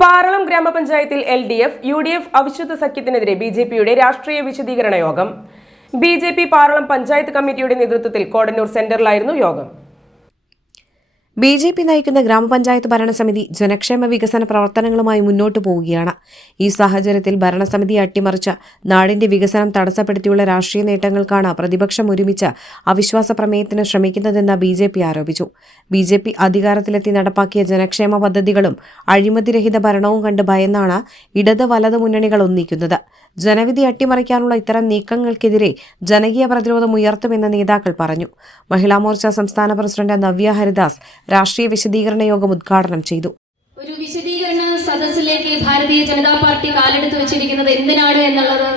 പാറളം ഗ്രാമപഞ്ചായത്തിൽ LDF, UDF അവിശുദ്ധ സഖ്യത്തിനെതിരെ BJPയുടെ രാഷ്ട്രീയ വിശദീകരണ യോഗം. BJP പാറളം പഞ്ചായത്ത് കമ്മിറ്റിയുടെ നേതൃത്വത്തിൽ കോടന്നൂർ സെന്ററിലായിരുന്നു യോഗം. BJP നയിക്കുന്ന ഗ്രാമപഞ്ചായത്ത് ഭരണസമിതി ജനക്ഷേമ വികസന പ്രവർത്തനങ്ങളുമായി മുന്നോട്ടു പോവുകയാണ്. ഈ സാഹചര്യത്തിൽ ഭരണസമിതിയെ അട്ടിമറിച്ച നാടിന്റെ വികസനം തടസ്സപ്പെടുത്തിയുള്ള രാഷ്ട്രീയ നേട്ടങ്ങൾക്കാണ് പ്രതിപക്ഷം ഒരുമിച്ച് അവിശ്വാസ പ്രമേയത്തിന് ശ്രമിക്കുന്നതെന്ന് BJP ആരോപിച്ചു. BJP അധികാരത്തിലെത്തി നടപ്പാക്കിയ ജനക്ഷേമ പദ്ധതികളും അഴിമതിരഹിത ഭരണവും കണ്ട് ഭയന്നാണ് ഇടത് വലത് മുന്നണികൾ ഒന്നിക്കുന്നത്. ജനവിധി അട്ടിമറിക്കാനുള്ള ഇത്തരം നീക്കങ്ങൾക്കെതിരെ ജനകീയ പ്രതിരോധം ഉയർത്തുമെന്ന് നേതാക്കൾ പറഞ്ഞു. മഹിളാ മോർച്ച സംസ്ഥാന പ്രസിഡന്റ് നവ്യ ഹരിദാസ് രാഷ്ട്രീയ വിശദീകരണ യോഗം ഉദ്ഘാടനം ചെയ്തു. ഒരു വിശദീകരണ സദസ്സിലേക്ക് ഭാരതീയ ജനതാ പാർട്ടി കാലെടുത്ത് വെച്ചിരിക്കുന്നത് എന്തിനാണ് എന്നുള്ളത്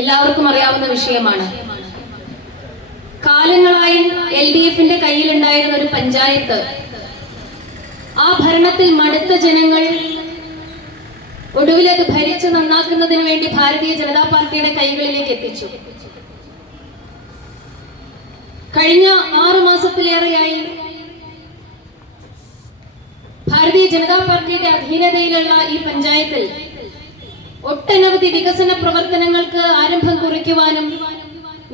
എല്ലാവർക്കും അറിയാവുന്ന വിഷയമാണ്. കാലങ്ങളായി LDFന്റെ കയ്യിലുണ്ടായിരുന്ന ഒരു പഞ്ചായത്ത് ആ ഭരണത്തിൽ മടുത്ത ജനങ്ങൾ ഒടുവിൽ അത് ഭരിച്ചു നന്നാക്കുന്നതിന് വേണ്ടി ഭാരതീയ ജനതാ പാർട്ടിയുടെ കൈകളിലേക്ക് എത്തിച്ചു. കഴിഞ്ഞ 6 മാസത്തിലേറെയായി ഭാരതീയ ജനതാ പാർട്ടിയുടെ അധീനതയിലുള്ള ഈ പഞ്ചായത്തിൽ ഒട്ടനവധി വികസന പ്രവർത്തനങ്ങൾക്ക് ആരംഭം കുറിക്കുവാനും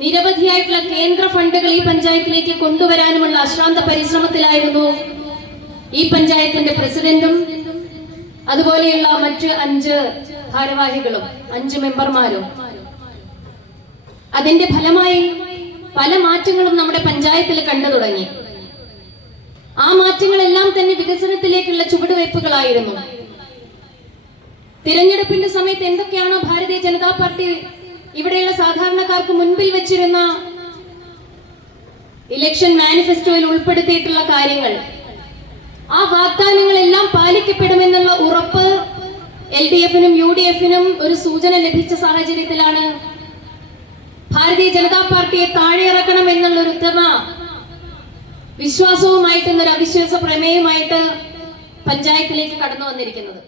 നിരവധിയായിട്ടുള്ള കേന്ദ്ര ഫണ്ടുകൾ ഈ പഞ്ചായത്തിലേക്ക് കൊണ്ടുവരാനുമുള്ള അശ്രാന്ത പരിശ്രമത്തിലായിരുന്നു ഈ പഞ്ചായത്തിന്റെ പ്രസിഡന്റും അതുപോലെയുള്ള മറ്റ് 5 ഭാരവാഹികളും 5 മെമ്പർമാരും. അതിന്റെ ഫലമായി പല മാറ്റങ്ങളും നമ്മുടെ പഞ്ചായത്തിൽ കണ്ടു തുടങ്ങി. ആ മാറ്റങ്ങളെല്ലാം തന്നെ വികസനത്തിലേക്കുള്ള ചുവടുവയ്പ്പുകളായിരുന്നു. തിരഞ്ഞെടുപ്പിന്റെ സമയത്ത് എന്തൊക്കെയാണോ ഭാരതീയ ജനതാ പാർട്ടി ഇവിടെയുള്ള സാധാരണക്കാർക്ക് മുൻപിൽ വെച്ചിരുന്ന ഇലക്ഷൻ മാനിഫെസ്റ്റോയിൽ ഉൾപ്പെടുത്തിയിട്ടുള്ള കാര്യങ്ങൾ, ആ വാഗ്ദാനങ്ങളെല്ലാം പാലിക്കപ്പെടുമെന്നുള്ള ഉറപ്പ് LDFനും UDFനും ഒരു സൂചന ലഭിച്ച സാഹചര്യത്തിലാണ് ഭാരതീയ ജനതാ പാർട്ടിയെ താഴെ ഇറക്കണം എന്നുള്ള ഒരു ഉത്തമ വിശ്വാസവുമായിട്ട് ഒരു അവിശ്വാസ പ്രമേയമായിട്ട് പഞ്ചായത്തിലേക്ക് കടന്നു വന്നിരിക്കുന്നത്.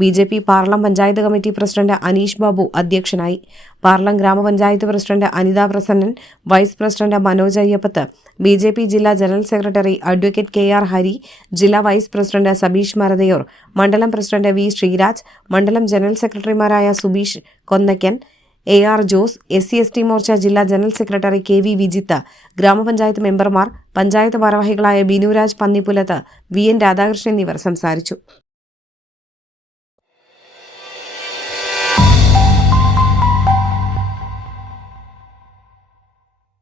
BJP Parlam panchayat committee president Aneesh Babu അധ്യക്ഷനായി. പാർലം ഗ്രാമപഞ്ചായത്ത് president Anitha Prasannan, vice president Manoj Ayyappath, BJP ജില്ലാ general secretary advocate KR Hari, ജില്ലാ വൈസ് പ്രസിഡന്റ് സബീഷ് മരതയൂർ, മണ്ഡലം പ്രസിഡന്റ് V ശ്രീരാജ്, മണ്ഡലം ജനറൽ സെക്രട്ടറിമാരായ സുബീഷ് കൊന്നക്കൻ, AR ജോസ്, SC/ST മോർച്ച ജില്ലാ ജനറൽ സെക്രട്ടറി KV വിജിത്ത്, ഗ്രാമപഞ്ചായത്ത് മെമ്പർമാർ, പഞ്ചായത്ത് ഭാരവാഹികളായ ബിനുരാജ് പന്നിപ്പുലത്ത്, VN രാധാകൃഷ്ണൻ എന്നിവർ സംസാരിച്ചു.